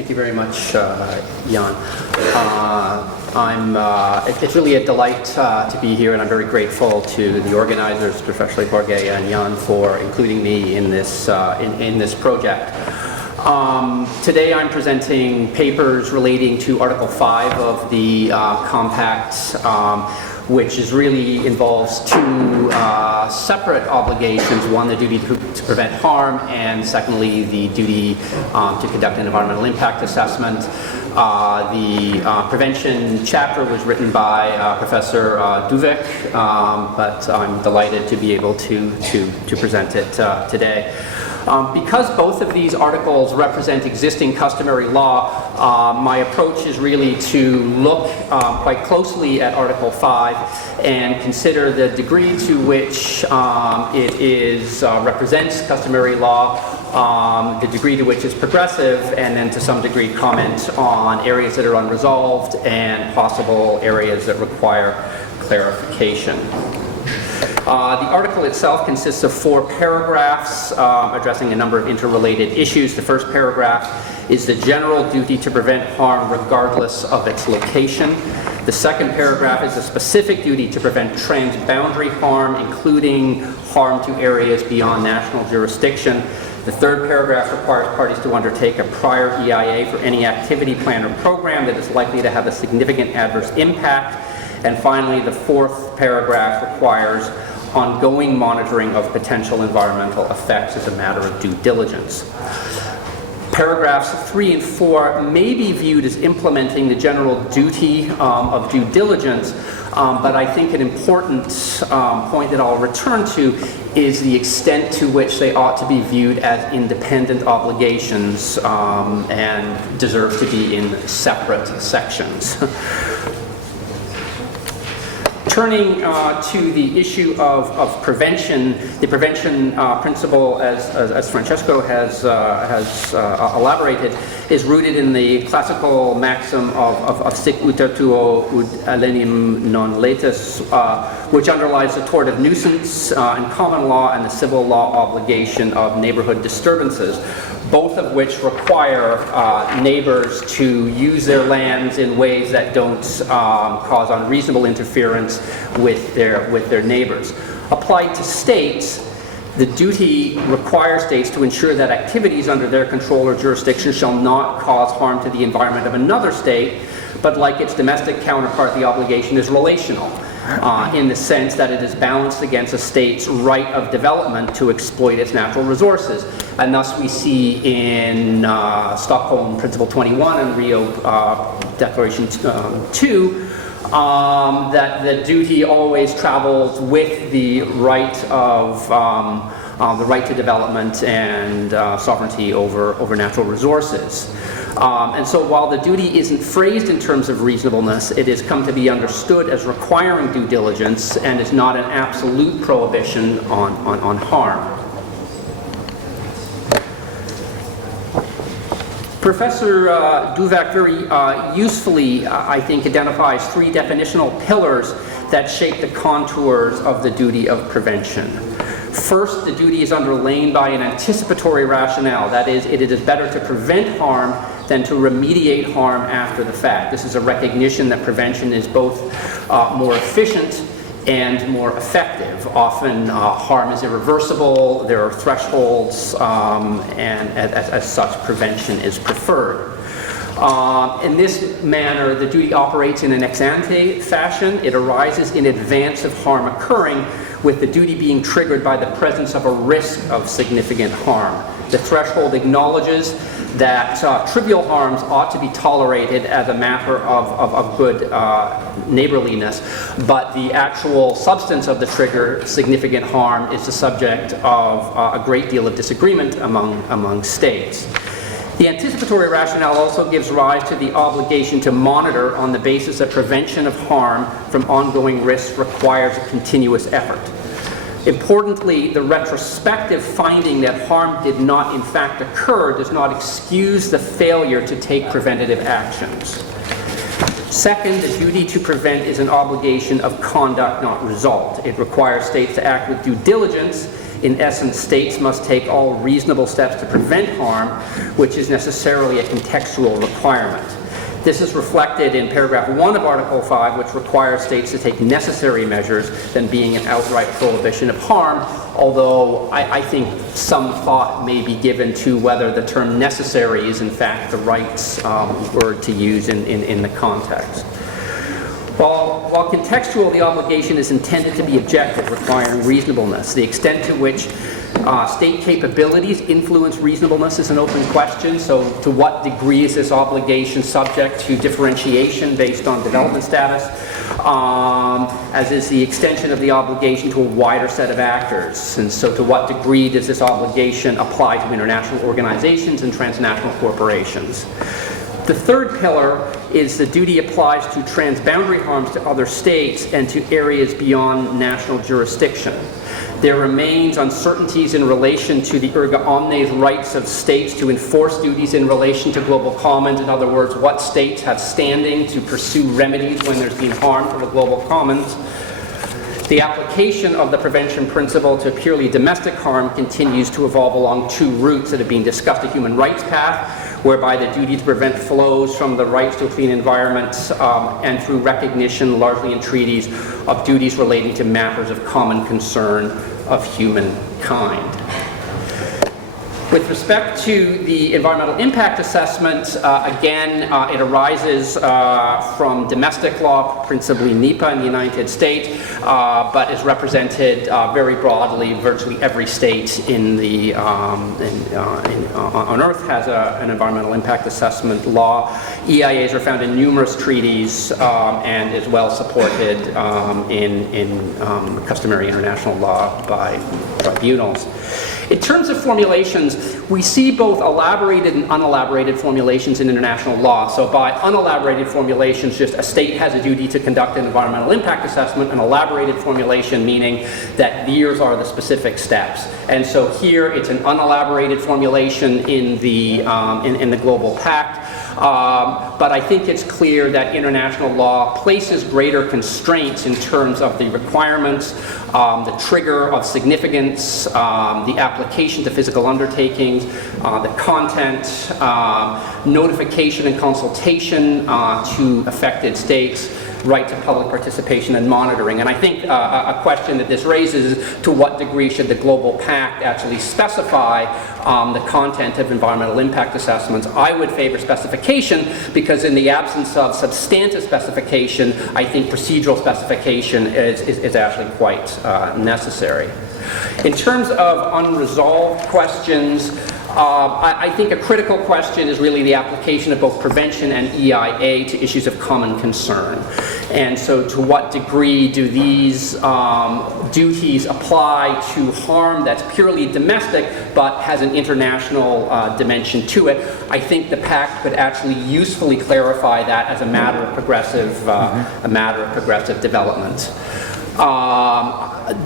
Thank you very much, Jan. It's really a delight to be here, and I'm very grateful to the organizers, especially Jorge and Jan, for including me in this project. Today I'm presenting papers relating to Article 5 of the Compact, which really involves two separate obligations. One, the duty to prevent harm, and secondly, the duty to conduct an environmental impact assessment. The prevention chapter was written by Professor Duvek, but I'm delighted to be able to present it today. Because both of these articles represent existing customary law, my approach is really to look quite closely at Article 5 and consider the degree to which it represents customary law, the degree to which it's progressive, and then to some degree comment on areas that are unresolved and possible areas that require clarification. The article itself consists of 4 paragraphs addressing a number of interrelated issues. The first paragraph is the general duty to prevent harm regardless of its location. The second paragraph is a specific duty to prevent transboundary harm, including harm to areas beyond national jurisdiction. The third paragraph requires parties to undertake a prior EIA for any activity plan or program that is likely to have a significant adverse impact. And finally, the fourth paragraph requires ongoing monitoring of potential environmental effects as a matter of due diligence. Paragraphs 3 and 4 may be viewed as implementing the general duty of due diligence, but I think an important point that I'll return to is the extent to which they ought to be viewed as independent obligations and deserve to be in separate sections. Turning to the issue of prevention, the prevention principle, as Francesco has elaborated, is rooted in the classical maxim of sic uter tuo ud alienum non laetus, which underlies the tort of nuisance in common law and the civil law obligation of neighborhood disturbances, both of which require neighbors to use their lands in ways that don't cause unreasonable interference with their neighbors. Applied to states, the duty requires states to ensure that activities under their control or jurisdiction shall not cause harm to the environment of another state, but like its domestic counterpart, the obligation is relational. In the sense that it is balanced against a state's right of development to exploit its natural resources. And thus we see in Stockholm Principle 21 and Rio Declaration 2 that the duty always travels with the right of the right to development and sovereignty over natural resources. And so while the duty isn't phrased in terms of reasonableness, it has come to be understood as requiring due diligence and is not an absolute prohibition on harm. Professor Duvek very usefully, I think, identifies 3 definitional pillars that shape the contours of the duty of prevention. First, the duty is underlain by an anticipatory rationale. That is, it is better to prevent harm than to remediate harm after the fact. This is a recognition that prevention is both more efficient and more effective. Often harm is irreversible, there are thresholds, and as such, prevention is preferred. In this manner, the duty operates in an ex ante fashion. It arises in advance of harm occurring, with the duty being triggered by the presence of a risk of significant harm. The threshold acknowledges that trivial harms ought to be tolerated as a matter of good neighborliness, but the actual substance of the trigger, significant harm, is the subject of a great deal of disagreement among states. The anticipatory rationale also gives rise to the obligation to monitor on the basis that prevention of harm from ongoing risks requires a continuous effort. Importantly, the retrospective finding that harm did not in fact occur does not excuse the failure to take preventative actions. Second, the duty to prevent is an obligation of conduct, not result. It requires states to act with due diligence In essence, states must take all reasonable steps to prevent harm, which is necessarily a contextual requirement. This is reflected in paragraph 1 of Article 5, which requires states to take necessary measures than being an outright prohibition of harm, although I think some thought may be given to whether the term necessary is in fact the right word to use in the context. While contextual, the obligation is intended to be objective, requiring reasonableness. The extent to which state capabilities influence reasonableness is an open question. So to what degree is this obligation subject to differentiation based on development status, as is the extension of the obligation to a wider set of actors. And so to what degree does this obligation apply to international organizations and transnational corporations? The third pillar is the duty applies to transboundary harms to other states and to areas beyond national jurisdiction. There remains uncertainties in relation to the erga omnes rights of states to enforce duties in relation to global commons. In other words, what states have standing to pursue remedies when there's been harm to the global commons. The application of the prevention principle to purely domestic harm continues to evolve along two routes that have been discussed: a human rights path, whereby the duty to prevent flows from the rights to a clean environment, and through recognition, largely in treaties, of duties relating to matters of common concern of humankind. With respect to the environmental impact assessment, again, it arises from domestic law, principally NEPA in the United States, but is represented very broadly. Virtually every state on Earth has an environmental impact assessment law. EIAs are found in numerous treaties and is well supported in customary international law by tribunals. In terms of formulations, we see both elaborated and unelaborated formulations in international law. So by unelaborated formulations, just a state has a duty to conduct an environmental impact assessment. An elaborated formulation meaning that these are the specific steps. And so here it's an unelaborated formulation in the Global Pact. But I think it's clear that international law places greater constraints in terms of the requirements, the trigger of significance, the application to physical undertakings, the content, notification and consultation to affected states, right to public participation and monitoring. And I think a question that this raises is to what degree should the Global Pact actually specify the content of environmental impact assessments. I would favor specification because in the absence of substantive specification, I think procedural specification is actually quite necessary. In terms of unresolved questions, I think a critical question is really the application of both prevention and EIA to issues of common concern. And so to what degree do these duties apply to harm that's purely domestic but has an international dimension to it? I think the Pact could actually usefully clarify that as a matter of progressive development.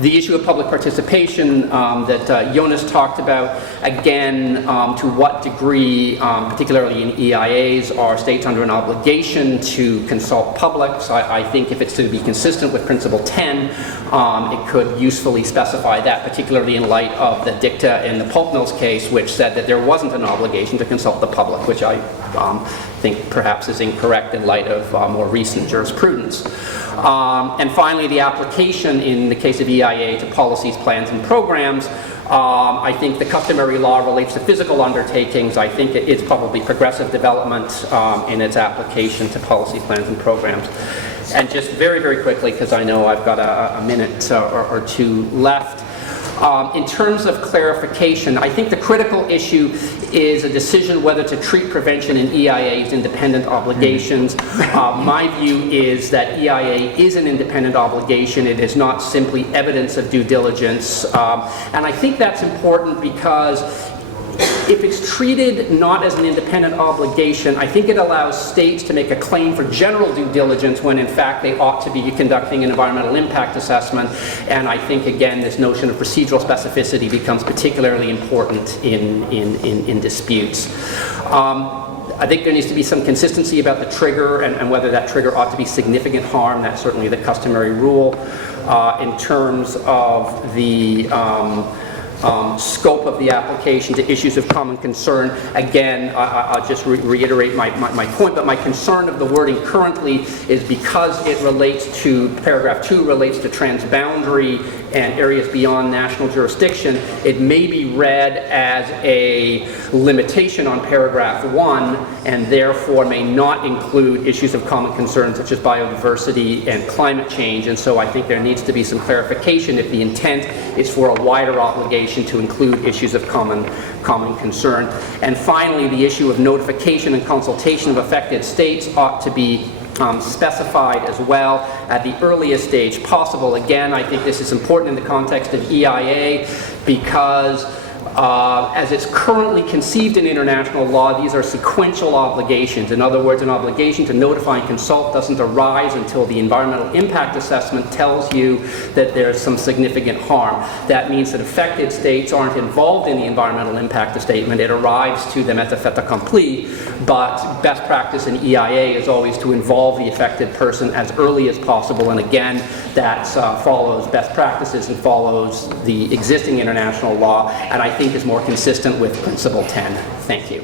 The issue of public participation that Jonas talked about, again, to what degree, particularly in EIAs, are states under an obligation to consult public? So I think if it's to be consistent with Principle 10, it could usefully specify that, particularly in light of the dicta in the pulp mills case, which said that there wasn't an obligation to consult the public, which I think perhaps is incorrect in light of more recent jurisprudence. And finally, the application in the case of EIA to policies, plans, and programs. I think the customary law relates to physical undertakings. I think it's probably progressive development in its application to policies, plans, and programs. And just very, very quickly, because I know I've got a minute or two left. In terms of clarification, I think the critical issue is a decision whether to treat prevention and EIA as independent obligations. My view is that EIA is an independent obligation. It is not simply evidence of due diligence. And I think that's important because if it's treated not as an independent obligation, I think it allows states to make a claim for general due diligence when in fact they ought to be conducting an environmental impact assessment. And I think again this notion of procedural specificity becomes particularly important in disputes. I think there needs to be some consistency about the trigger and whether that trigger ought to be significant harm. That's certainly the customary rule. In terms of the scope of the application to issues of common concern. Again, I'll just reiterate my point, but my concern of the wording currently is because it relates to, paragraph 2 relates to transboundary and areas beyond national jurisdiction, it may be read as a limitation on paragraph 1 and therefore may not include issues of common concern such as biodiversity and climate change. And so I think there needs to be some clarification if the intent is for a wider obligation to include issues of common concern. And finally, the issue of notification and consultation of affected states ought to be specified as well at the earliest stage possible. Again, I think this is important in the context of EIA because as it's currently conceived in international law, these are sequential obligations. In other words, an obligation to notify and consult doesn't arise until the environmental impact assessment tells you that there's some significant harm. That means that affected states aren't involved in the environmental impact statement. It arrives to them as a fait accompli, but best practice in EIA is always to involve the affected person as early as possible. And again, that follows best practices and follows the existing international law, and I think is more consistent with Principle 10. Thank you.